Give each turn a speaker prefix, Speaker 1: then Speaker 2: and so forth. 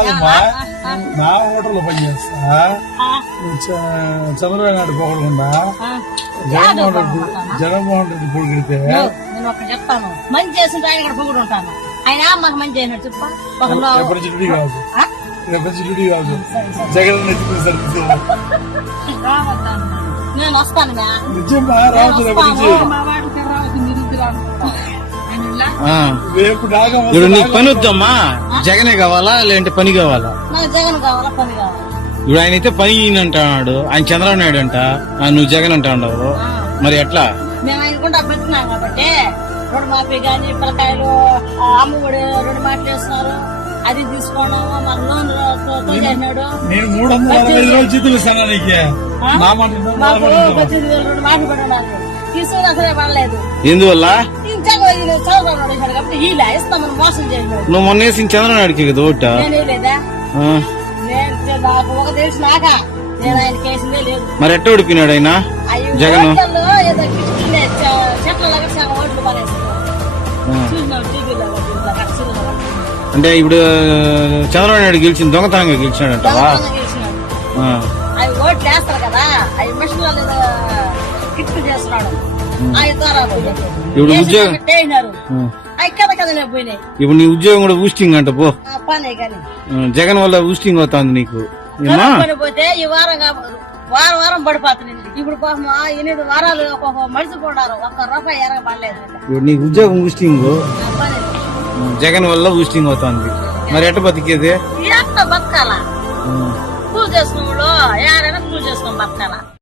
Speaker 1: కాదమ్మా నా హోటల్లో పనిచేస్తా చంద్రబాబు నాయుడు పోకూడకుండా జగన్మోహన్ రెడ్డి జగన్మోహన్ రెడ్డి పొగిడితే
Speaker 2: నేను చెప్తాను. మంచి చేస్తుంటే ఆయన ఇక్కడ పొగుడు ఉంటాను ఆయన మాకు మంచి అయినట్టు చెప్ప.
Speaker 1: డ్యూటీ కాదు. డ్యూటీ కాదు. జగన్ సర్వీస్.
Speaker 2: నేను వస్తాను.
Speaker 1: నిజమ్మా రావచ్చు
Speaker 3: ఇప్పుడు నీకు పని వద్దమ్మా. జగనే కావాలా? లేదంటే పని కావాలా?
Speaker 2: నాకు జగన్ కావాలా పని కావాలా?
Speaker 3: ఇప్పుడు ఆయన అయితే పని అంటున్నాడు ఆయన చంద్రబాబు నాయుడు అంట ఆ, నువ్వు జగన్ అంటా ఉండవు. మరి ఎట్లా?
Speaker 2: మేము ఆయనకుండా పెడుతున్నాం కాబట్టి రెండు కానీ పిల్లకాయలు మాటలు వేస్తున్నారు. అది తీసుకోవడం మన లోన్ చేసినాడు.
Speaker 1: నేను మూడు వందల అరవై ఐదు రోజులు జీతం ఇస్తాను నీకు?
Speaker 2: ఆ?
Speaker 1: నా మాట వింటావా? నా
Speaker 2: మాకు
Speaker 1: మాట వింటావా?
Speaker 2: పద్దెనిమిది వేలు రెండు మాటలు పడి ఉన్నారు తీసుకుని అసలే పడలేదు
Speaker 3: ఎందువల్ల? నువ్వు మొన్న వేసిన చంద్రబాబు నాయుడుకి కదా ఓట? మరి ఎట్ట ఓడిపోయినాడు ఆయన? జగన్. అంటే ఇప్పుడు చంద్రబాబు నాయుడు గెలిచిన దొంగతనంగా
Speaker 2: గెలిచినాడు.
Speaker 3: ఆ.
Speaker 2: అవి ఓట్లు వేస్తారు కదా అవి కిట్లు చేస్తున్నాడు
Speaker 3: ఇప్పుడు ఉద్యోగం- ఇప్పుడు నీ ఉద్యోగం కూడా ఊస్టింగ్ అంట పో. జగన్ వల్ల ఊస్టింగ్ అవుతుంది నీకు.
Speaker 2: పడిపోతే ఈ వారం వారం వారం పడిపోతుంది ఇప్పుడు పాపం ఎనిమిది వారాలు ఒక్కొక్క మనిషి పోడారు. ఒక్క రూపాయి ఎరగబడలేదు.
Speaker 3: ఇప్పుడు నీకు ఉద్యోగం ఊస్టింగ్ జగన్ వల్ల ఊస్టింగ్ అవుతుంది. మరి ఎట్ట బతికేది?
Speaker 2: ఎంత బతకాల. కూల్ చేసుకున్నాడు ఎవరైనా కూల్ చేసుకొని బతకాల?